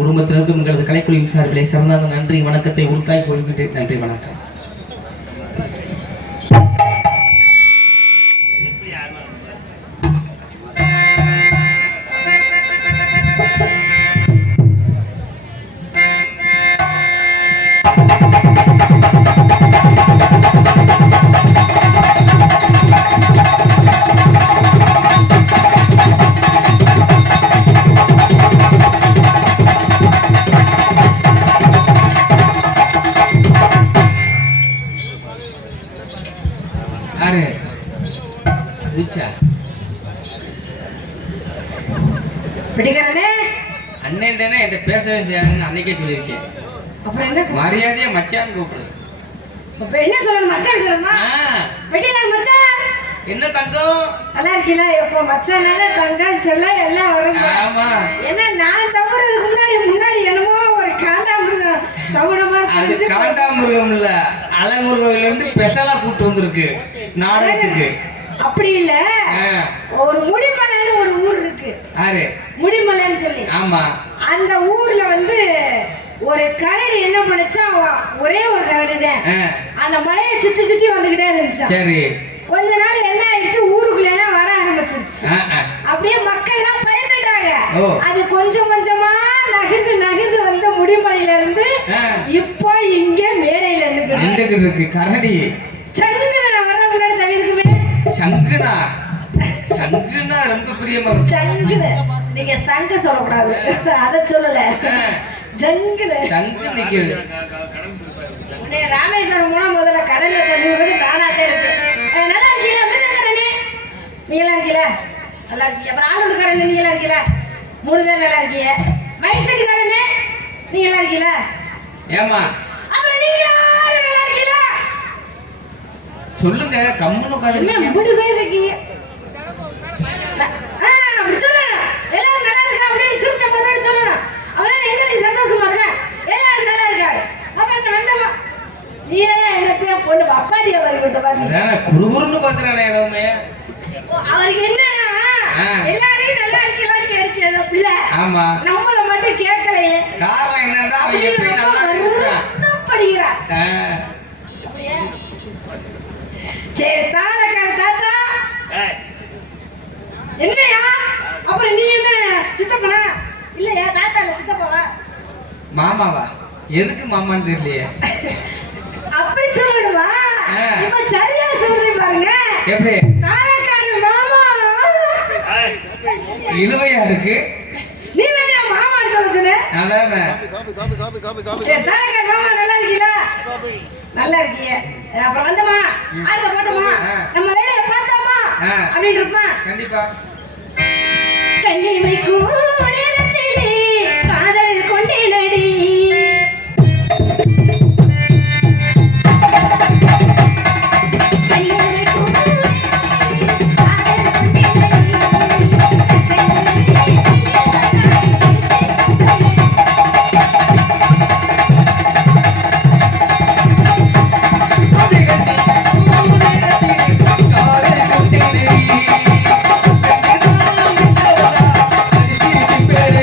குடும்பத்தினருக்கும் எங்களது கலைக்குழுவின் சார்பிலே சிறந்த நன்றி வணக்கத்தை உறுத்தாய் கொள்கின்றேன். நன்றி வணக்கம். அண்ணன் என்கிட்ட பேசவே செய்யாதுன்னு அன்னைக்கே சொல்லியிருக்கேன். மரியாதையா மச்சான் கூப்பிடு. என்ன சொல்லணும்? மச்சான் சொல்லணுமா? வெட்டிக்கார மச்சான். என்ன தங்கம் நல்லா இருக்கீங்களா? எப்ப மச்சானால தங்கம் செல்ல எல்லாம் வரும். ஆமா. என்ன நான் தவறதுக்கு முன்னாடி என்னமோ ஒரு காண்டாமிருகம் தவணமா அது காண்டாமிருகம் இல்ல, அலமுருகம்ல இருந்து ஸ்பெஷலா கூப்பிட்டு வந்திருக்கு நாடகத்துக்கு. அப்படி இல்ல, ஒரு முடிமலைன்னு ஒரு ஊர் இருக்கு. யாரு? முடிமலைன்னு சொல்லி. ஆமா. அந்த ஊர்ல வந்து ஒரு கரடி என்ன பண்ணுச்சா, ஒரே ஒரு கரடி தான் அந்த மலையை சுத்தி சுத்தி வந்துகிட்டே இருந்துச்சு. சரி. கொஞ்ச நாள் என்ன ஆயிடுச்சு, ஊருக்குள்ள எல்லாம் வர ஆரம்பிச்சிருச்சு. அப்படியே மக்கள் எல்லாம் பயந்துட்டாங்க. அது கொஞ்சம் கொஞ்சமா நகர்ந்து நகர்ந்து வந்த முடிமலையில இருந்து இப்போ இங்க மேடையில நின்னுக்கிட்டு இருக்கு கரடி. சங்குன வர முன்னாடி தவிர்க்குமே. சங்குனா சங்குனா ரொம்ப பிரியமா. சங்குன நீங்க சங்க சொல்லக்கூடாது, அத சொல்லல. ஜங்குன சங்கு நிக்குது. உடனே ராமேஸ்வரம் போனா முதல்ல கடல்ல தண்ணி வருது, நானாத்தே இருக்கு. நல்லா இருக்கீங்களா? அப்படிதானே நீங்க எல்லாம் இருக்கீங்களா? நல்லா இருக்கீங்க. அப்புறம் ஆளுக்காரன் நீங்க எல்லாம் இருக்கீங்களா? 3 பேர் நல்லா இருக்கீங்க. மைக் செட்டுக்காரனே நீங்க எல்லாம் இருக்கீங்களா? ஏமா அப்புறம் நீங்க யாரும் நல்லா இருக்கீங்களா? சொல்லுங்க. கம்முன்னு உட்கார்ந்து என்ன 3 பேர் இருக்கீங்க? அப்படி சொல்லணும். எல்லாரும் நல்லா இருக்கா அப்படின்னு சிரிச்ச பதோட சொல்லணும். அவன் எங்களுக்கு சந்தோஷமா இருக்கா, எல்லாரும் நல்லா இருக்காங்க. அப்ப வந்தமா நீ என்னத்தைய பொண்ணு அப்பாடியா வரி கொடுத்த பாருங்க. குறுகுறுன்னு பாக்குறானே எல்லாமே. அவருக்கு என்னன்னா எல்லாரையும் நல்லா இருக்கலாம்னு கேடுச்சு அந்த பிள்ளை. ஆமா. நம்மள மட்டும் கேட்கலையே. காரணம் என்னன்னா அவன் எப்படி நல்லா இருக்கான் தப்படிக்கிறான். அப்படியே சரி. தாளக்கார தாத்தா என்னையா? அப்புறம் நீ என்ன சித்தப்பனா? இல்லையா தாத்தா இல்ல சித்தப்பாவா? மாமாவா? எதுக்கு மாமான்னு தெரியலையே. அப்படி சொல்லணுமா? இப்ப சரியா சொல்றேன் பாருங்க. எப்படி? தாளக்கார மாமா இழுவையா இருக்கு. நீ தானே மாமான்னு சொல்ல சொன்ன. அதானே. சரி தாளக்கார மாமா நல்லா இருக்கீங்களா? நல்லா இருக்கீங்க. அப்புறம் வந்தமா அடுத்த போட்டோமா நம்ம வேலையை பார்த்தோமா அப்படின்னு இருப்பா. கண்டிப்பா. கண்ணிமைக்கும் நேரத்திலே காதல் கொண்டேனடி. பேரு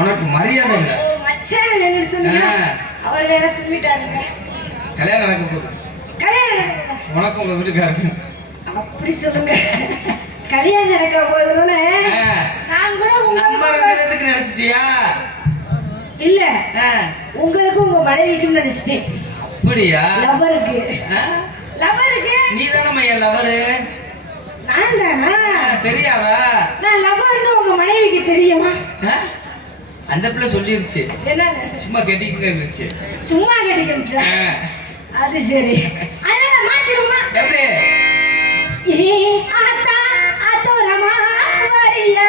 உனக்கு மரியாதை இல்ல. மச்சான் என்ன சொன்னீங்க? அவர் வேற தூங்கிட்டாருங்க. கல்யாணம் நடக்க போகுது. கல்யாணம் நடக்க போகுதா? உனக்கு உங்க வீட்டுக்காருக்கு. அப்படி சொல்லுங்க. கல்யாணம் நடக்க போகுதுன்னு நான் கூட நம்ம ரெண்டு பேத்துக்கு நினைச்சிட்டியா? இல்ல, உங்களுக்கு உங்க மனைவிக்கு நினைச்சிட்டேன். அப்படியா? லவருக்கு. லவருக்கு நீ தானே என் லவரு. நான் தானா? தெரியாவா? நான் லவர்னு உங்க மனைவிக்கு தெரியுமா? அந்த பிள்ளை சொல்லிருச்சு. என்ன? சும்மா கட்டிக்கிச்சு. சும்மா கட்டிக்கிச்சு. அது சரி. அதனால மாத்திருமா? எப்படி? ஏ ஆத்தா ஆத்தோரமா வரியா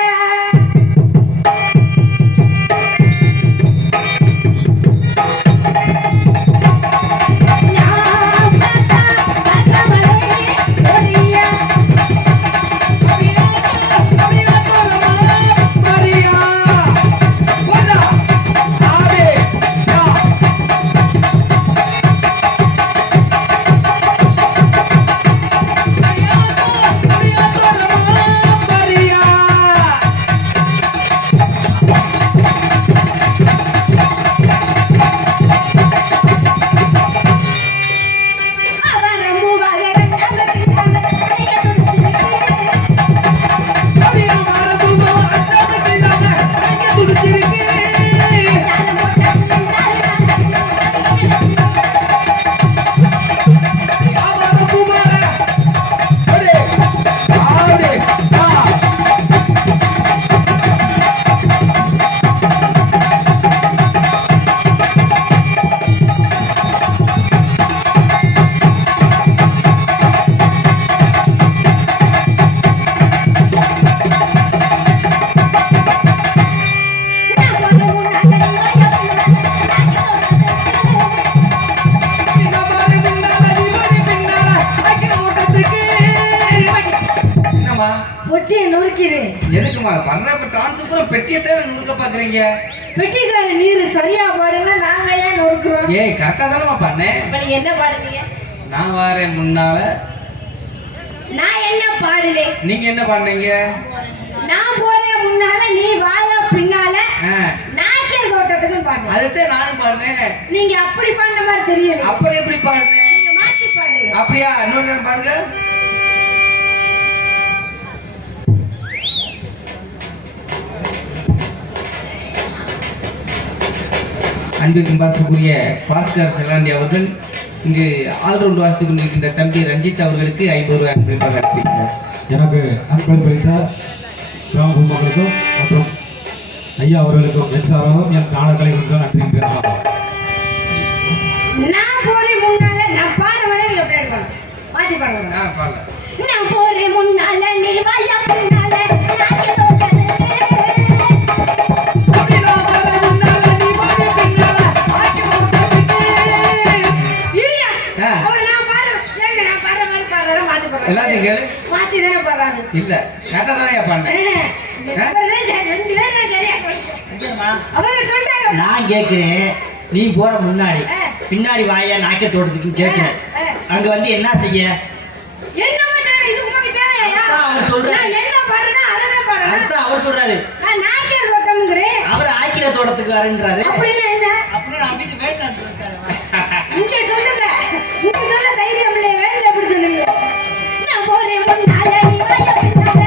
பொட்டியை நொறுக்கிறேன். எதுக்குமா வர்றப்ப டிரான்ஸ்ஃபர் பெட்டியத்தை நொறுக்க பாக்குறீங்க? பெட்டிக்கார நீர் சரியா பாடுங்க, நாங்க ஏன் நொறுக்குறோம்? ஏய் கரெக்டா தானே பண்ணேன். இப்ப நீங்க என்ன பாடுறீங்க? நான் வாரேன் முன்னால. நான் என்ன பாடலே? நீங்க என்ன பண்ணீங்க? நான் போறேன் முன்னால, நீ வாயா பின்னால. நாக்கியர் தோட்டத்துக்கு பாடுங்க. அதுதான் நானும் பாடுறேன். நீங்க அப்படி பாடுன மாதிரி தெரியல. அப்புறம் எப்படி பாடுறேன்? நீங்க மாத்தி பாடுங்க. அப்படியா? இன்னொரு நேரம் பாடுங்க. அன்பிற்கும் பாசத்துக்குரிய பாஸ்கர் செல்லாண்டி அவர்கள் இங்கு ஆல்ரவுண்ட் வாசித்துக் கொண்டிருக்கின்ற தம்பி ரஞ்சித் அவர்களுக்கு 50 ரூபாய் அன்பளிப்பாக அளித்திருக்கிறார். எனக்கு அன்பளிப்பளித்த கிராம பொதுமக்களுக்கும் மற்றும் ஐயா அவர்களுக்கும் எச்சாராகவும் என் நாடகலை நன்றி. நான் போறேன் முன்னால, நான் பாட வரேன், நீங்க எப்படி பாடுங்க? மாத்தி பாடுங்க. பாடலாம். நான் போறேன் முன்னால, நீ வாயா பின்னால. எல்லாத்தையும் கேளு. மாத்தி தானே பாடுறாங்க. இல்ல கரெக்டா தானே பண்ணேன். நான் கேட்கிறேன், நீ போற முன்னாடி பின்னாடி வாயா நாக்க தோட்டத்துக்கு கேட்கிறேன். அங்க வந்து என்ன செய்ய? அவர் சொல்றாரு, அவர் சொல்றாரு அவர் ஆக்கிர தோட்டத்துக்கு வரேன்றாரு. தைரியம் இல்லை, வேலை எப்படி சொல்லுவீங்க? நான் போறேன் முன்னால, நீ வாயா பின்னால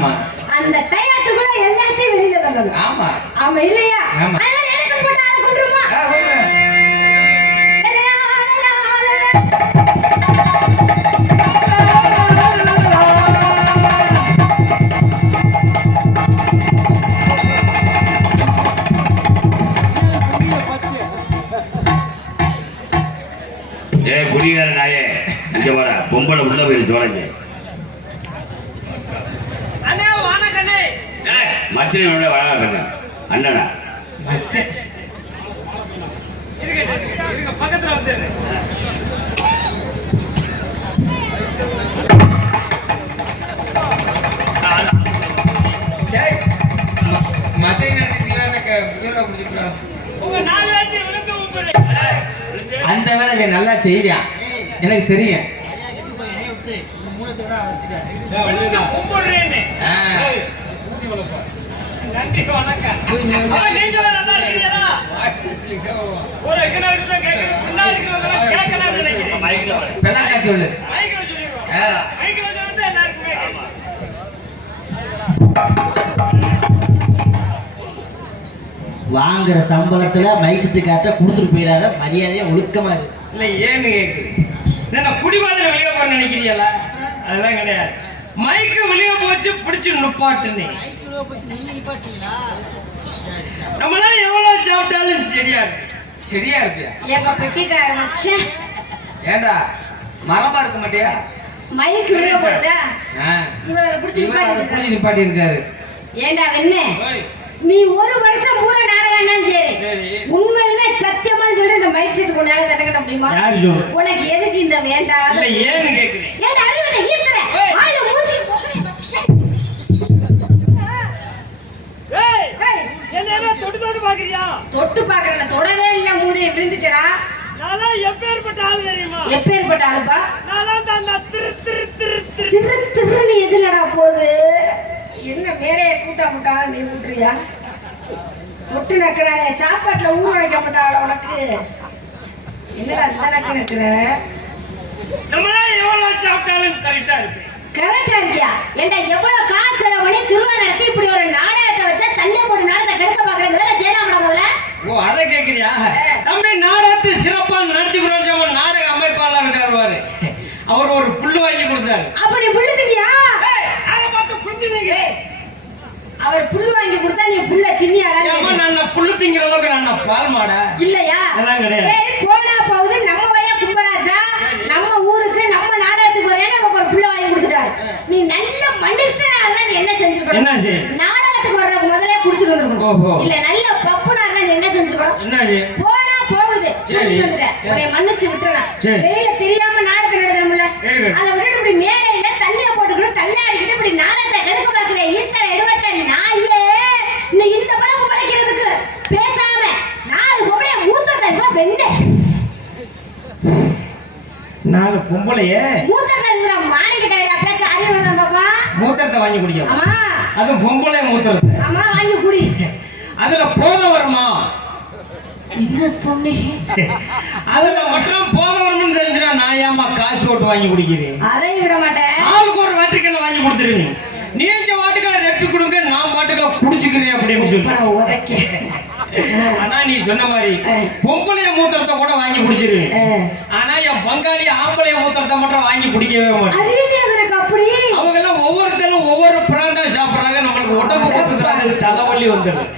ஆமா அந்த டயத்துக்குள்ள எல்லாத்தையும் வெளியில தள்ளணும். ஆமா ஆமா இல்லையா? ஆமா. அதனால எனக்கு போட்டு அதை கொண்டுருமா? குடிகார நாயே இங்க வர பொம்பளை உள்ள போயிருச்சு வளைஞ்சு மச்சனோட வளர்றாங்க அண்ணனா பக்கத்துல வந்து அந்த வேலை நல்லா செய்வான் எனக்கு தெரியும். நன்றி வணக்கம். நீங்க நல்லா இருக்கீங்களா? ஒரு எக்கனாமிக்ஸ்ல கேக்குறது முன்னாடி இருக்கிறவங்க கேட்கலாம் நினைக்கிறேன். பெலாக்கா சொல்லு. மைக்ல சொல்லுங்க. மைக்ல சொல்றது எல்லாருக்குமே கேட்கும். வாங்குற சம்பளத்துல மைசூட்டு காட்ட கொடுத்துட்டு போயிடாத, மரியாதையா ஒழுக்கமா இருக்கு. இல்ல ஏன்னு கேக்குது, என்ன குடிவாதில வெளியே போற நினைக்கிறீங்களா? அதெல்லாம் கிடையாது. மைக்கு வெளியே போச்சு பிடிச்சு நுப்பாட்டுன்னு. நம்மளால எவ்வளவு சாப்பிட்டாலும் சரியா இருக்கு. சரியா இருப்பியா? எங்க பெட்டிக்கார மச்சான் ஏண்டா மரமா இருக்க மாட்டியா? மைக்கு விழுக போச்சா? இவரை பிடிச்சி நிப்பாட்டி இருக்காரு. ஏண்டா வெண்ணே, நீ ஒரு வருஷம் பூரா நாடகம் சரி, உண்மையிலுமே சத்தியமா சொல்ற இந்த மைக் செட் கொண்டால தடக்கட்ட முடியுமா? உனக்கு எதுக்கு இந்த வேண்டாம்? ஏன்னு கேக்குறேன். ஏண்டா அறிவிட்ட ஈத்துறே வாயில மூச்சு என்ன தொட்டு பாக்குறியா? தொட்டு பாக்குறேன், தொடவே இல்ல, மூதைய விழுந்துட்டா. நானா எப்பேற்பட்ட ஆளு தெரியுமா? எப்பேற்பட்ட ஆளுப்பா? நானா தான் திரு திரு திரு திரு திருன்னு எதுலடா போகுது? என்ன மேடையை கூட்டா முட்டா நீ விட்டுறியா? தொட்டு நக்கிறானே, சாப்பாட்டுல ஊற வைக்க மாட்டாள உனக்கு? என்னடா இந்த நக்கு நக்குற? நம்மளா எவ்வளவு சாப்பிட்டாலும் கரெக்டா இருக்கு. கரெக்டா இருக்கியா? ஏண்டா எவ்வளவு காசு செலவு பண்ணி திருவிழா நடத்தி இப்படி ஒரு நாடகத்தை வச்சா தண்ணி போட்டு நாடகத்தை கெடுக்க பாக்குறது வேலை செய்யலாம்டா முதல்ல. ஓ அதை கேக்குறியா? தம்பி நாடகத்தை சிறப்பா நடத்திக்கிறோம். நாடக அமைப்பாளர் இருக்காரு, அவர் ஒரு புல்லு வாங்கி கொடுத்தாரு. அப்படி புல்லு தின்னியா? அதை பார்த்து புல்லு தின்னீங்க. அவர் புல்லு வாங்கி கொடுத்தா நீ புல்ல தின்னியாடா? நான் புல்லு திங்கிற அளவுக்கு நான் பால் மாடா இல்லையா? அதெல்லாம் கிடையாது. சரி போனா போகுது, நம்ம வயா கும்பராஜா நம்ம ஊருக்கு நம்ம நாடகத்துக்கு வரேன்னு நமக்கு ஒரு புல்ல வாங்கி கொடுத்துட்டாரு. நீ நல்ல மனுஷனா இருந்தா நீ என்ன செஞ்சிருக்கணும்? என்ன செய்ய? நாடகத்துக்கு வர்ற முதல்ல குடிச்சிட்டு வந்துருக்கணும். இல்ல நல்ல பப்புனா இருந்தா நீ என்ன செஞ்சிருக்கணும்? என்ன செய்ய? போனா போகுது குடிச்சிட்டு வந்துட்டேன், உன்னை மன்னிச்சு விட்டுறலாம். வெளியில தெரியாம நாடகத்தை நடத்தணும்ல, அதை விட்டுட்டு இப்படி மேடையில தண்ணிய போட்டுக்கிட்டு தள்ளாடிக்கிட்டு இப்படி நாடகத்தை கெடுக்க பாக்குற ஈத்தர எடுவட்ட நாயே. நீ இந்த பழப்பு பழைக்கிறதுக்கு பேசாம 4 பொம்பளைய மூத்தத்தை கூட வெண்ண 4 பொம்பளையே மூத்தத்தை கூட மாணிக்கிட்ட பேச்ச அறிவு வந்தா பாப்பா. மூத்திரத்தை வாங்கி குடிக்கும். ஆமா அதுவும் பொம்பளை மூத்திரத்தை. ஆமா வாங்கி குடி. அதுல போத வருமா? என்ன சொன்னீங்க? அதுல மட்டும் போத வரும்னு தெரிஞ்சுனா நான் ஏமா காசு போட்டு வாங்கி குடிக்கிறேன்? அதை விட மாட்டேன். ஆளுக்கு ஒரு வாட்டுக்கெல்லாம் வாங்கி கொடுத்துருவீங்க. நீங்க வாட்டுக்கெல்லாம் ரெப்பி கொடுங்க, நான் வாட்டுக்கெல்லாம் குடிச்சுக்கிறேன் அப்படின்னு சொல்லி உதைக்க. ஆனா நீ சொன்ன மாதிரி பொம்பளைய மூத்திரத்தை கூட வாங்கி குடிச்சிருவேன். ஆனா என் பங்காளி ஆம்பளைய மூத்திரத்தை மட்டும் வாங்கி குடிக்கவே மாட்டேன். அப்படி அவங்க எல்லாம் ஒவ்வொருத்தரும் ஒவ்வொரு பிராண்டா சாப்பிடுறாங்க. நம்மளுக்கு உடம்பு கொடுத்துக்கிறாங்க, தலைவலி வந்துடும்.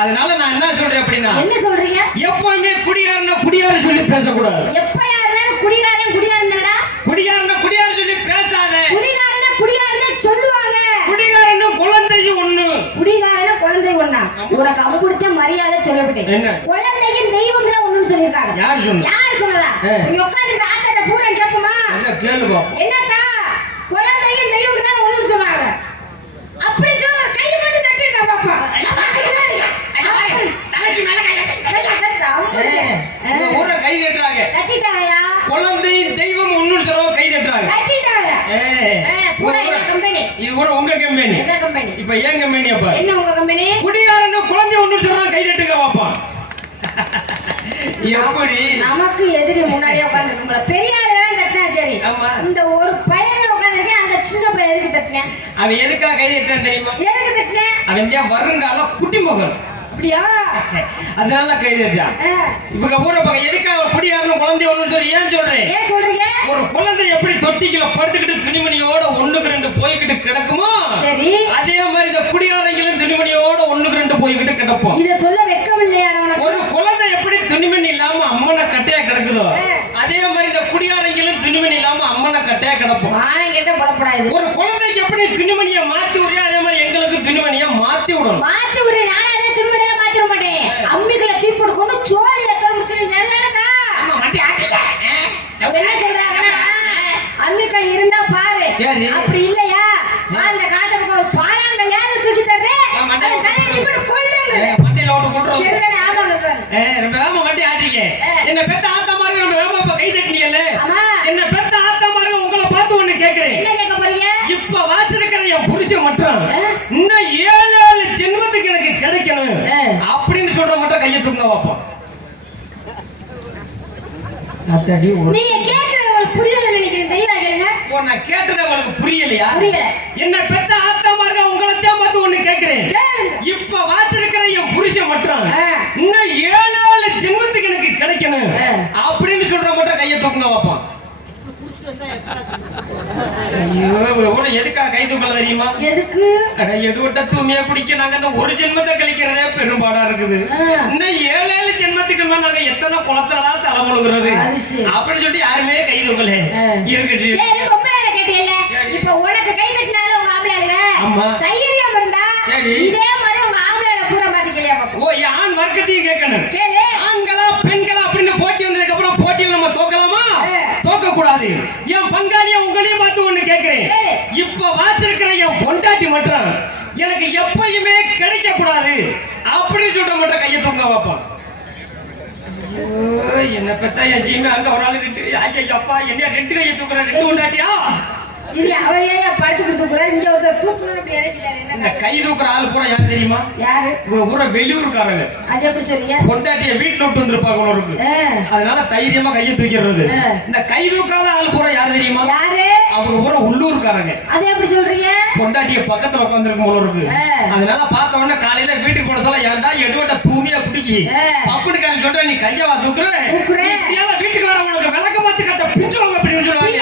அதனால நான் என்ன சொல்றேன் அப்படின்னா, என்ன சொல்றீங்க? எப்பவுமே குடியாரனா குடியார சொல்லி பேசக்கூடாது. எப்ப யாரும் குடிகாரன் குடியாரன்டா? குடியாரனா குடியார சொல்லி பேசாத. குடிகாரனா குடியாரன் சொல்லுவாங்க. குடிகாரனு குழந்தையும் ஒண்ணு. குடிகாரன குழந்தை ஒண்ணா? உனக்கு அம்புடுத்த மரியாதை சொல்லப்பட்டேன். குழந்தையின் தெய்வம் தான் ஒண்ணுன்னு சொல்லிருக்காங்க. யார் சொன்னா? யார் சொன்னதா? நீ உட்கார்ந்து ஆத்தாட்ட பூரா கேப்பமா? கேளு பா. என்னடா குழந்தையின் தெய்வம் தான் ஒண்ணுன்னு சொன்னாங்க. அப்படி சொல்ல கை மட்டும் தட்டிடா பாப்பா. தலைக்கு மேல கை தட்டா. ஊர கை தட்டுறாங்க. தட்டிட்டாயா? குழந்தை தெய்வம் ஒண்ணு சொல்றவ கை தட்டுறாங்க. தட்டிட்டாயா? பூரா இந்த கம்பெனி. இது ஊர உங்க கம்பெனி. எங்க கம்பெனி? இப்போ ஏன் கம்பெனி அப்ப? என்ன உங்க கம்பெனி? குடியாரன குழந்தை ஒண்ணு சொல்றவ கை தட்டுங்க பாப்பா. எப்படி நமக்கு எதிரி முன்னாடியே உட்கார்ந்திருக்கும்ல. பெரிய ஆளு தான் தட்டினா சரி. இந்த ஒரு பையனே உட்கார்ந்திருக்கேன், அந்த சின்ன பையன் எதுக்கு தட்டினேன்? அவன் எதுக்காக கை தட்டுறான் தெரியுமா? எதுக்கு தட்டினேன்? அவன் வருங்கால குட்டி மகன், அப்படியா? அதனால கை தட்டுறான். இவங்க ஊரை பக்கம் எதுக்காக குடியாரணும் குழந்தை ஒண்ணு சொல்லி ஏன் சொல்றேன்? ஏன் சொல்றீங்க? ஒரு குழந்தை எப்படி தொட்டிக்குள்ள படுத்துக்கிட்டு துணிமணியோட ஒண்ணுக்கு ரெண்டு போய்கிட்டு கிடக்குமோ, சரி, அதே மாதிரி இந்த குடியாரங்களும் துணிமணியோட ஒண்ணுக்கு ரெண்டு போய்கிட்டு கிடப்போம். இத சொல்ல வெக்கம் இல்லையா உனக்கு? ஒரு குழந்தை எப்படி துணிமணி இல்லாம அம்மனை கட்டையா கிடக்குதோ, அதே மாதிரி இந்த குடியாரங்களும் துணிமணி இல்லாம அம்மனை கட்டையா கிடப்போம். மானம் கேட்ட படப்படாது. ஒரு குழந்தைக்கு எப்படி துணிமணியை மாத்தி விடுறியோ, அதே மாதிரி எங்களுக்கு துணிமணியை மாத்தி விடணும். மாத்தி விடு. நானே அதே துணிமணியில மாத்திர மாட்டேன். அம்மிகளை தூக்கி போட்டு கொண்டு சோழி எத்தனை முடிச்சு சரிதானடா? அவங்க என்ன சொல்றாங்கன்னா, அம்மிக்கல் இருந்தா பாரு, சரி. அப்படி இல்லையா அந்த காட்டுக்கு ஒரு பாறாங்கல்லையாவது தூக்கி தர்றேன், தலையை போட்டு கொள்ளுங்க. மண்டையில ஓட்டு கொண்டுறோம். சரிதானே? ஆமாங்க பாரு. ரொம்ப வேகமா மண்டி ஆட்டுறீங்க. என்ன பெத்த ஆத்தா மாதிரி நம்ம வேகமா இப்ப கை தட்டினீங்கல்ல, ஆமா. என்ன பெத்த ஆத்தா மாதிரி உங்களை பார்த்து ஒண்ணு கேக்குறேன். என்ன கேட்க போறீங்க? இப்ப வாச்சிருக்கிற என் புருஷன் மட்டும் இன்னும் 7 ஜென்மத்துக்கு எனக்கு கிடைக்கணும் அப்படின்னு சொல்ற மட்டும் கையை தூங்க வைப்போம். நீங்க கேக்குறது உங்களுக்கு புரியல நினைக்கிறேன். தெளிவா கேளுங்க. நான் கேட்டது உங்களுக்கு புரியலையா? புரியல. என்ன பெத்த ஆத்தா மாதிரி உங்களை தான் பார்த்து ஒண்ணு கேக்குறேன். கேளுங்க. இப்ப வாச்சிருக்கிற என் புருஷன் மட்டும் இன்னும் 7 ஜென்மத்துக்கு எனக்கு கிடைக்கணும் அப்படின்னு சொல்ற மட்டும் கையை தூக்குங்க வைப்போம். எதுக்காக கை தூக்கல தெரியுமா? எதுக்கு? எடுவட்ட தூய்மையா குடிக்க நாங்க அந்த ஒரு ஜென்மத்தை கழிக்கிறதே பெரும்பாடா இருக்குது. இன்னும் 7 ஜென்மத்துக்கு நாங்க எத்தனை குளத்துலதான் தலைமுழுகிறது அப்படின்னு சொல்லிட்டு யாருமே கை தூக்கல. இப்ப உனக்கு கை தட்டினால உங்க ஆம்பளைங்க தைரியம் இருந்தா இதே மாதிரி உங்க ஆம்பளைங்க பூரா மாத்திக்கலையா? ஓ, ஆண் வர்க்கத்தையும் கேட்கணும். ஆண்களா பெண்களா அப்படின்னு போட்டி வந்ததுக்கு அப்புறம் போட்டியில் நம்ம தோக்கலாமா? தோக்க கூடாது. என் பங்காளிய உங்களையும் பார்த்து ஒண்ணு கேட்கிறேன். இப்ப வாச்சிருக்கிற என் பொண்டாட்டி மட்டும் எனக்கு எப்பயுமே கிடைக்க கூடாது அப்படின்னு சொல்ற மட்டும் கையை தூங்க வைப்போம். என்ன பெத்தா என் ஜீமே அங்க ஒரு ஆளு 2 அப்பா என்ன 2 கையை தூக்குற 2 பொண்டாட்டியா? இது அவர் ஏன் படுத்து கொடுத்துக்கிறார்? இங்க ஒருத்தர் தூக்கணும் அப்படி இறக்கிட்டாரு. இந்த கை தூக்குற ஆளு பூரா யாரு தெரியுமா? யாரு? பூரா வெளியூர்காரங்க. அது எப்படி சொல்றீங்க? பொண்டாட்டிய வீட்டுல விட்டு வந்திருப்பாங்க இருக்கு. அதனால தைரியமா கையை தூக்கிடுறது. இந்த கை தூக்காத ஆளு பூரா யாரு தெரியுமா? யாரு? அவங்க பூரா உள்ளூர்காரங்க. அது எப்படி சொல்றீங்க? பொண்டாட்டிய பக்கத்துல உட்காந்துருக்கும் போல இருக்கு. அதனால பார்த்த உடனே காலையில வீட்டுக்கு போன சொல்ல ஏன்டா எடுவட்ட தூமியா குடிக்கி பப்புனுக்காரன் சொல்ற நீ கையாவா தூக்குற வீட்டுக்கு வர உனக்கு விளக்க மாத்து கட்ட பிஞ்சோங்க அப்படின்னு சொல்லுவாங்க.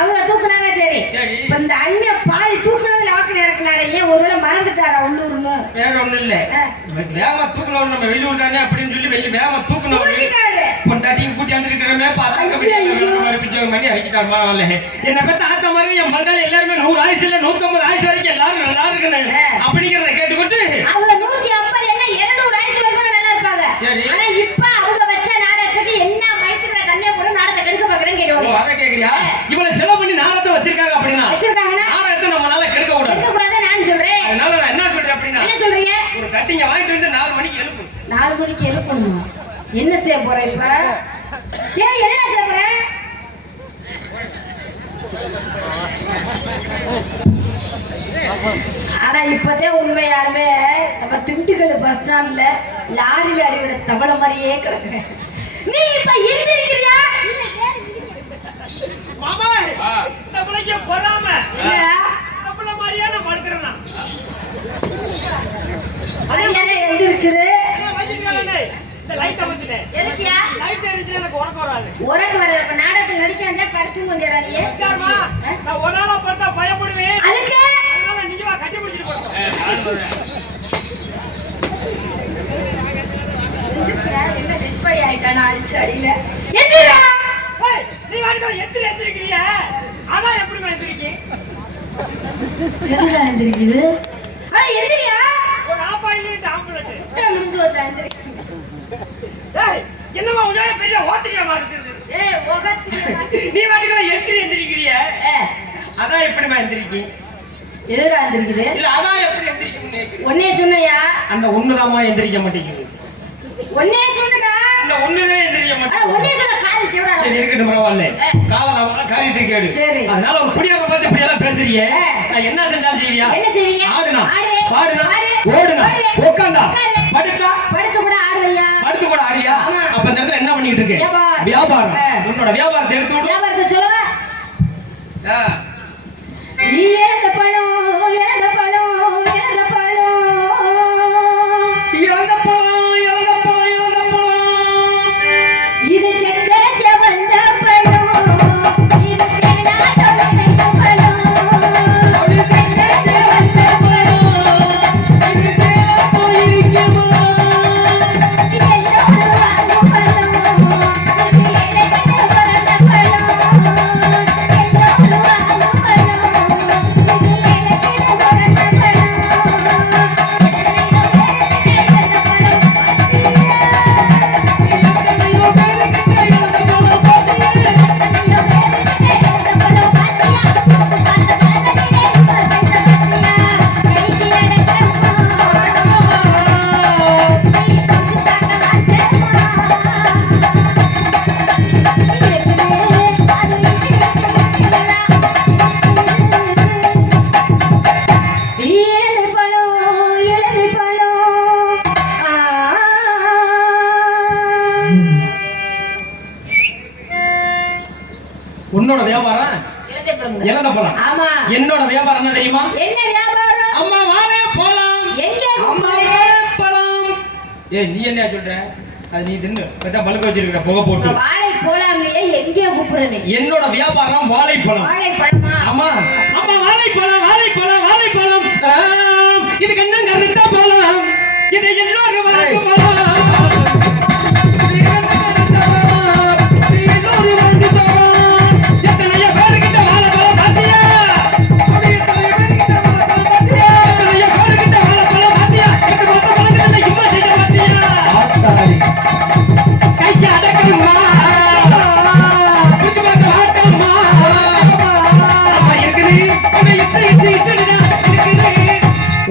அவங்க தூக்குனாங்க. சரி, இப்ப இந்த அண்ணன் பாதி தூக்குனதுல வாக்கு இறக்குனாரு. ஏன் ஒருவேளை மறந்துட்டாரா உள்ளூர்னு? வேற ஒண்ணும் இல்ல, வேகமா தூக்குனவர் நம்ம வெளியூர் தானே அப்படின்னு சொல்லி வேகமா தூக்குனவர் பொண்டாட்டியும் கூட்டி வந்துருக்கிறமே பார்த்தாங்க மணி இறக்கிட்டாரு. என்ன பத்தி ஆத்த மாதிரி என் பங்காளி எல்லாருமே 100 ஆயுசு இல்ல 150 ஆயுசு வரைக்கும் எல்லாரும் நல்லா இருக்குன்னு அப்படிங்கிறத கேட்டுக்கிட்டு அவங்க 150 என்ன 200 ஆயுசு வரைக்கும் நல்லா இருப்பாங்க. ஆனா இப்ப அவங்க வச்ச நாடகத்துக்கு என்ன மயத்துல கண்ணிய போட நாடகத்தை கெடுக்க பாக்குறேன்னு கேட்டோம். அத கேக்குறியா? இவளை செலவு பண்ணி நாடகத்தை வச்சிருக்காங்க அப்படின்னா நாடகத்தை நம்மளால கெடுக்க கூடாது நான் சொல்றேன். அதனால நான் என்ன சொல்றேன் அப்படின்னா, என்ன சொல்றீங்க? ஒரு கட்டிங்க வாங்கிட்டு வந்து 4 மணிக்கு எழுப்பு. 4 மணிக்கு எழுப்பணுமா? என்ன செய்ய போற இப்ப? என்ன செய்ய போற? ஆனா இப்பதே உண்மையாலுமே நம்ம திண்டுக்கல் பஸ் ஸ்டாண்ட்ல லாரியில அடிவிட தவளை மாதிரியே கிடக்குறேன். நீ இப்ப எந்திரிக்கிறியா? மாமா நம்மளுக்கு பொறாம இல்ல நம்மள மாதிரியே நான் படுக்கறேனா? அடியானே எந்திரிச்சிரு. என்ன வச்சிட்டானே? இந்த லைட் அமத்தினே. எதுக்கியா? லைட் எரிஞ்சா எனக்கு உறக்க வராது. உறக்க வரல. அப்ப நாடகத்துல நடிக்க வந்தா படுத்துங்க வந்தேடா நீ. உட்கார்மா. நான் ஒரு நாளா படுத்தா பயப்படுவேன். அதுக்கு அதனால நீ வா கட்டி பிடிச்சிட்டு படுறோம். என்ன ரெட்படி ஆயிட்டானா அடிச்சு அடியில. எந்திரா. ஏய் நீ வாடிக்கோ எந்திரிக்கிறிய. அதான் எப்படி எந்திரிக்கி? எதுல எந்திரிக்குது? அட எந்திரியா. ஒரு ஆப்பாயிலிட்டு ஆம்பளட். டைம் முடிஞ்சு வச்சா எந்திரி. ஏய் என்னமா உன்னால பெரிய ஓட்டியா மாறுது? ஏய் ஓகத்தியா. நீ வாடிக்கோ எந்திரிக்கிறிய. அதான் எப்படிமா எந்திரிக்கி? எதுடா எந்திரிக்குது? இல்ல அதான் எப்படி எந்திரிக்கும்னு ஒண்ணே சொன்னையா? அந்த ஒண்ணுதாமா எந்திரிக்க மாட்டேங்குது. ஒண்ணே சொன்னடா. அந்த ஒண்ணுதான் எந்திரிக்க மாட்டேங்குது. ஒண்ணே சொன்ன காது செவடா. சரி இருக்கட்டும் பரவாயில்லை. காலதாம காரியத்தை கேடு. சரி. அதனால ஒரு குடியார பார்த்து இப்படி எல்லாம் பேசுறீங்க. நான் என்ன செஞ்சாலும் செய்வியா? என்ன செய்வீங்க? ஆடுனா ஆடுவே. பாடுனா ஓடுனா உட்கார்ந்தா படுத்தா படுத்து கூட ஆடுவையா? படுத்து கூட ஆடியா? அப்ப இந்த இடத்துல என்ன பண்ணிட்டு இருக்கேன் வியாபாரம். வியாபாரம் உன்னோட வியாபாரத்தை எடுத்து விடு வியாபாரத்தை சொல்லவா? இழந்த பழம் இழந்த பழம் இழந்த பழம் இழந்த பழம் இழந்த பழம் இழந்த பழம் இது செக்க செவந்த பழம் இது தேனா தொலைந்த பழம் ஒரு செக்க செவந்த பழம் இது தேனா தொலைக்குமா எல்லோரும் வாங்கும் பழம் இது இலக்கின பிறந்த பழம் எல்லோரும் வாங்கும் பழம் இது இலக்கின பிறந்த பழம் எத்தனையோ பேருக்கிட்ட இழந்த பழம் பாத்தியே உன்னோட வியாபாரம் இழந்த பழம் ஆமா. என்னோட வியாபாரம் என்ன தெரியுமா என்ன வியாபாரம்? அம்மா வாழை போலாம் எங்க அம்மா பழம் ஏய் நீ என்ன சொல்ற அது நீ தின்னு பத்தா பழுக்க வச்சிருக்க புகை போட்டு வாழை போலாம்லயே எங்கே கூப்பிடுறேன்? என்னோட வியாபாரம் வாழைப்பழம் வாழைப்பழமா? அம்மா அம்மா வாழைப்பழம் வாழைப்பழம் வாழைப்பழம் இதுக்கு என்ன கருத்தா பழம் இது எல்லோரும் வாங்கும் பழம் எத்தனையோ பேருக்கிட்ட வாழைப்பழம் பாத்தியா எத்தனையோ பேருக்கிட்ட வாழைப்பழம் பாத்தியா இந்த மொத்த பழங்கள்ல இவ்வளவு செய்ய பாத்தியா கையை அடக்கம்மா குச்சி பார்க்க மாட்டம்மா அம்மா இருக்குது உன்னை இச்சு இச்சு இச்சுடா இருக்குது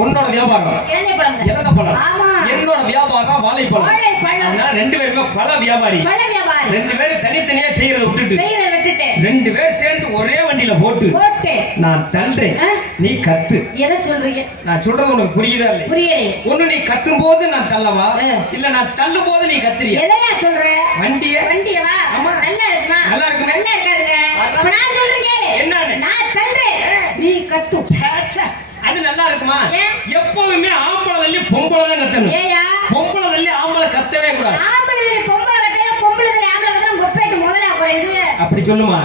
உன்னோட வியாபாரம் இளநீர் பழங்க. இழந்த பழம் ஆமா. என்னோட வியாபாரம் வாழைப்பழம் வாழைப்பழம். அதனால ரெண்டு பேருமே பழ வியாபாரி பழ வியாபாரி. ரெண்டு பேரும் தனித்தனியா செய்யறத விட்டுட்டு செய்யறத விட்டுட்டு ரெண்டு பேர் சேர்ந்து ஒரே வண்டியில போட்டு போட்டு நான் தள்ளுறேன் ஆ? நீ கத்து எதை சொல்றீங்க? நான் சொல்றது உனக்கு புரியுதா இல்லை புரியலையே. ஒண்ணு நீ கத்தும் போது நான் தள்ளவா ஆ. இல்ல நான் தள்ளும் போது நீ கத்துறியா எதையா சொல்ற? வண்டிய வண்டியவா? ஆமா. நல்லா இருக்குமா? நல்லா இருக்குமே. நல்லா இருக்காருங்க. இப்ப நான் சொல்றேன் கேளு. என்னன்னு? நான் தள்ளுறேன். நீ கத்து. ச்சே, ச்சே. அது நல்லா இருக்குமா ஏன்? எப்பவுமே ஆம்பளை வள்ளி பொம்பளை தான் கத்தணும் ஏயா? பொம்பளை வள்ளி ஆம்பளை கத்தவே கூடாது ஆம்பளை இதுல பொம்பளை கத்தையில பொம்பளை இதுல ஆம்பளை கத்தையில கொப்பேட்டு முதல்ல குறையுது. அப்படி சொல்லுமா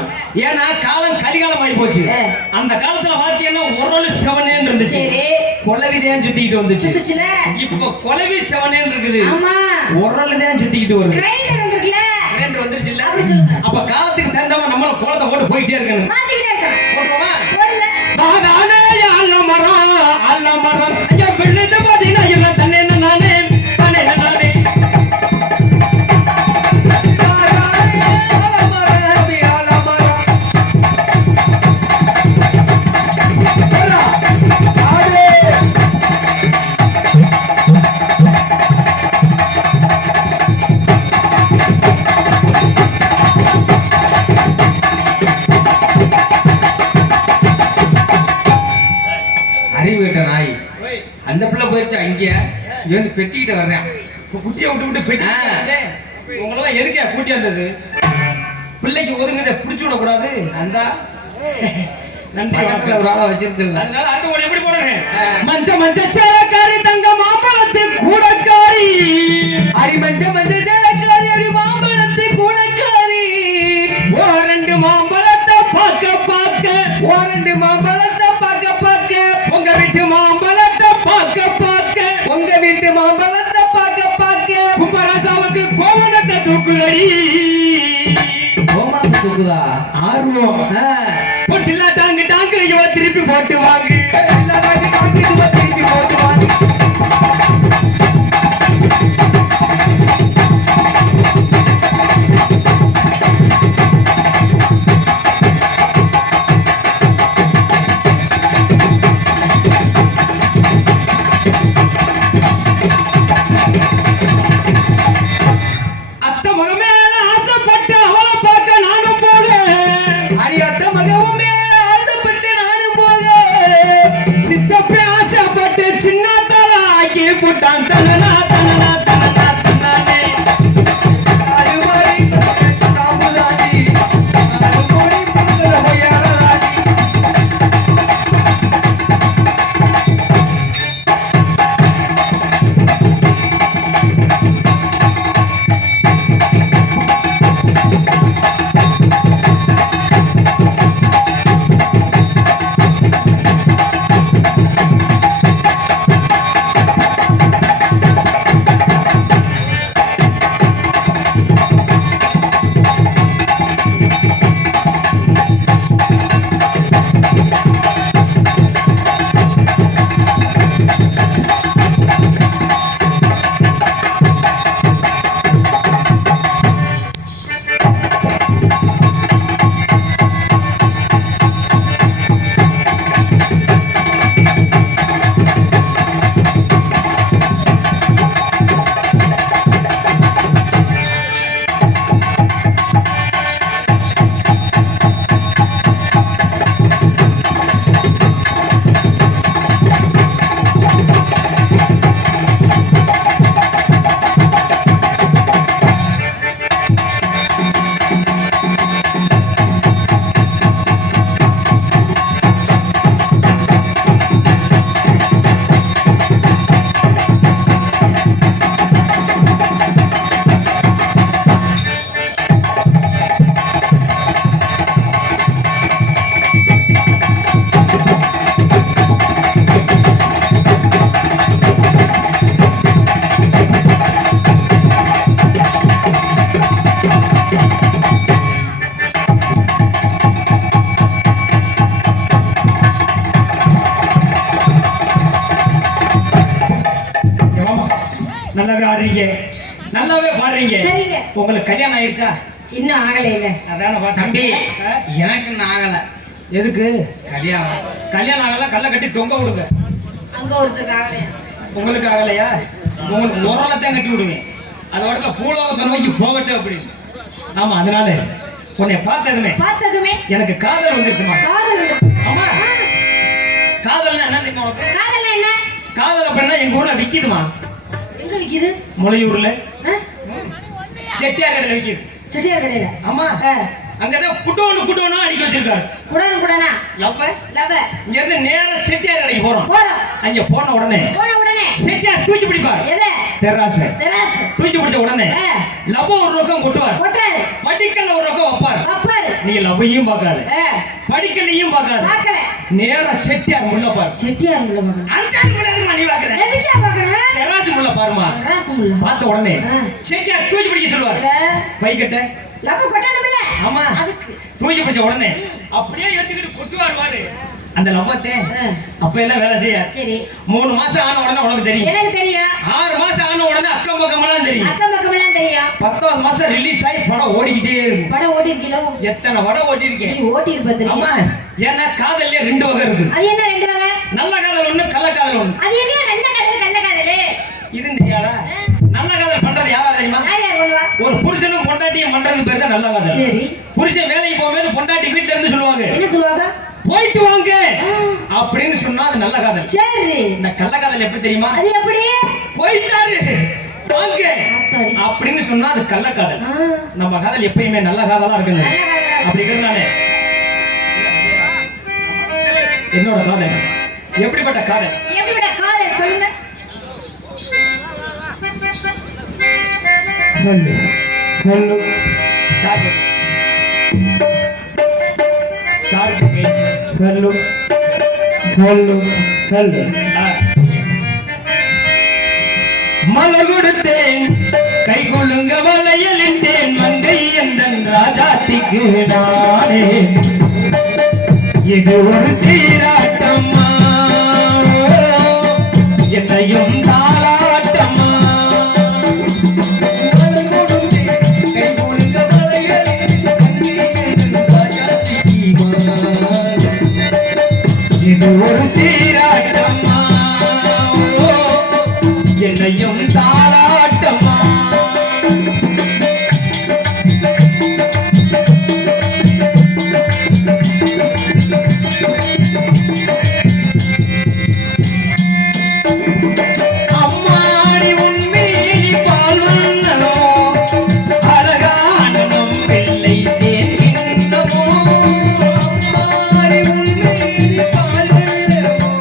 ஏன்னா காலம் கலிகாலம் ஆகி போச்சு ஆ. அந்த காலத்துல பாத்தீங்கன்னா ஒரு செவனேன்னு இருந்துச்சு சரி. கொலவிதான் சுத்திக்கிட்டு வந்துச்சு சுத்துச்சுல? இப்போ கொலவி செவனேன்னு இருக்குது ஆமா. ஒரு தான் சுத்திக்கிட்டு வருது கிரைண்டர் வந்திருக்குல? கிரைண்டர் வந்துருச்சுல்ல அப்படி சொல்லுங்க. அப்ப காலத்துக்கு தகுந்தமா நம்மளும் கோலத்தை போட்டு போயிட்டே இருக்கணும் மாத்திக்கிட்டே இருக்கணும். போட்டுருவோமா போடுங்க. பாதானே அல்ல மரம் ஐயா பிள்ளைட்டு பாத்தீங்கன்னா எல்லாம் தன்னே நானே தானே நானே அறிவு கேட்ட நாய் அந்த பிள்ளை போயிருச்சு இங்க இங்க வந்து பெட்டிக்கிட்ட வர்றேன். இப்ப குட்டியை விட்டு விட்டு பெட்டி உங்களெல்லாம் எதுக்கே கூட்டி வந்தது பிள்ளைக்கு ஒதுங்குத பிடிச்சு விட கூடாது அந்த நன்றி பக்கத்துல ஒரு ஆளை வச்சிருக்கல. அதனால அடுத்த ஓடி எப்படி போடுங்க மஞ்ச மஞ்ச சேலக்காரி தங்க மாம்பழத்து கூடக்காரி அடி மஞ்ச மஞ்ச சேலக்காரி அடி மாம்பழத்து கூடக்காரி ஓ ரெண்டு மாம்பழத்தை பார்க்க பார்க்க ஓரண்டு மாம்பழத்தை பார்க்க பார்க்க உங்க வீட்டு மாம்பழத்தை பார்க்க பார்க்க உங்க வீட்டு மாம்பழத்தை பார்க்க பார்க்க கும்பராசாவுக்கு கோவணத்தை தூக்குதடி கோமணத்தை தூக்குதா? ஆர்வம் ஆ. பொட்டில்லா டாங்கு டாங்கு இவ திருப்பி போட்டு வாங்கு எல்லா நாட்டு காக்கி சும்மா திருப்பி போட்டு வாங்கி. அத்தை மகமே ஆசைப்பட்டு அவளை பார்க்க நானும் போக அடி அத்த மகவும் மேல ஆசைப்பட்டு நானும் போக நல்லாவே ஆடுறீங்க, நல்லாவே பாடுறீங்க. சரிங்க. உங்களுக்கு கல்யாணம் ஆயிருச்சா? இன்னும் ஆகலையில. அதான பா தம்பி எனக்கு இன்னும் ஆகல. எதுக்கு கல்யாணம் கல்யாணம் ஆகல? கல்லை கட்டி தொங்க விடுங்க. அங்க ஒருத்தருக்கு ஆகலையா? உங்களுக்கு ஆகலையா? உங்களுக்கு உரலத்தையும் கட்டி விடுங்க. அதோட பூலோகத்தை நோக்கி போகட்டும் அப்படின்னு. ஆமா, அதனால உன்னை பார்த்ததுமே எனக்கு காதல் வந்துருச்சுமா. காதல் வந்து. ஆமா, காதல்னா என்ன தெரியுமா உனக்கு? காதல்னா என்ன? காதல் அப்படின்னா எங்க ஊர்ல விக்குதுமா. எங்க விக்குது? முளையூர்ல ஆ? செட்டியார் கடையில விக்குது. செட்டியார் கடையில. ஆமா, அங்கதான் குட்டோன்னு அடிக்க வச்சிருக்காரு. குடானா லவ் லவ். இங்க இருந்து நேரா செட்டியார் கடைக்கு போறோம். அங்க போன உடனே செட்டியார் தூக்கி பிடிப்பார். எதை? தெராசு. தூக்கி பிடிச்ச உடனே ஆ. லவ் ஒரு ரொக்கம் கொட்டுவார். படிக்கல்ல ஒரு ரொக்கம் வைப்பார். நீங்க லவ்வையும் பார்க்காது, படிக்கல்லையும் பார்க்காது, பார்க்கல. நேரா செட்டியார் முள்ள பாரு. செட்டியார் முள்ள பாரு. அந்த முள்ள எதுக்கு நீ பாக்குற? எதுக்கு பார்க்கணும்? தெராசு முள்ள பாருமா. தெராசு முள்ள பார்த்த உடனே செட்டியார் தூக்கி பிடிக்க சொல்லுவார். பை கட்ட லவ் கொட்டணும்ல. ஆமா, அதுக்கு தூக்கி பிடிச்ச உடனே அப்படியே எடுத்துக்கிட்டு கொட்டுவார் பாரு. அந்த லவ்வத்தை அப்ப எல்லாம் வேலை செய்ய. சரி, 3 மாசம் ஆன உடனே உனக்கு தெரியும். எனக்கு தெரியும். 6 மாசம் ஆன உடனே அக்கம் பக்கமெல்லாம் தெரியும். அக்கம் பக்கமெல்லாம் தெரியும். 10வது மாசம் ரிலீஸ் ஆகி படம் ஓடிக்கிட்டே இருக்கும். படம் ஓடி இருக்கீங்களோ? எத்தனை படம் ஓடி இருக்கேன். நீ ஓட்டி இருப்ப தெரியும். ஆமா, ஏன்னா காதல்ல 2 வகை இருக்கு. அது என்ன 2 வகை? நல்ல காதல் ஒண்ணு, கள்ள காதல் ஒண்ணு. அது என்ன நல்ல காதல் கள்ள காதல்? இது தெரியாதா? நல்ல காதல் பண்றது யாரா தெரியுமா? யார் பண்ணுவா? ஒரு புருஷனும் பொண்டாட்டியும் பண்றது பேர் தான் நல்ல காதல். சரி. புருஷன் வேலைக்கு போகும்போது பொண்டாட்டி வீட்டுல இருந்து சொல்லுவாங்க, என்ன சொல்லுவாங்க? போயிட்டு வாங்க அப்படின்னு சொன்னா அது நல்ல காதல். சரி. இந்த கள்ள காதல் எப்படி தெரியுமா? அது எப்படி? போயிட்டாரு வாங்க அப்படின்னு சொன்னா அது கள்ள காதல். நம்ம காதல் எப்பயுமே நல்ல காதலா இருக்குங்க. அப்படிங்கிறதுனால என்னோட காதல் எப்படிப்பட்ட காதல்? எப்படிப்பட்ட காதல் சொல்லுங்க. Hello sir hello hello hello. மலர் கொடுத்தேன், கை கொள்ளுங்க வளையலிட்டேன், மங்கை எந்தன் ராஜாத்திக்கு நானே. இது ஒரு சீராட்டம்மா, என்னையும் தாளாட்டம்மா. மலர் கொடுத்தேன், கை கொள்ளுங்க வளையலிட்டேன், மங்கை எந்தன் ராஜாத்திக்கு நானே. இது ஒரு சீராட்டம்மா, என்னையும் தாளாட்டம்மா. அம்மாடி உண்மையினி பால் வண்ணனோ, அழகான நம் பிள்ளை தேன் இன்னமோ. அம்மாடி உண்மையினி பால் வண்ணனோ,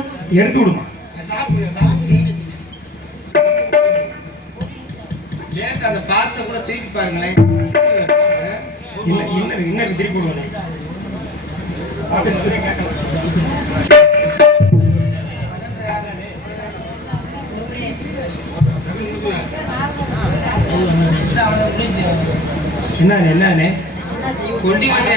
செய்யணும்? எடுத்து விடுமா நேத்து அந்த பாக்ஸை கூட திருப்பி பாருங்களேன். இன்னும் திருப்பி விடுவேன். அவ்வளவுதான் முடிஞ்சு. என்னண்ணே கொண்டி மசை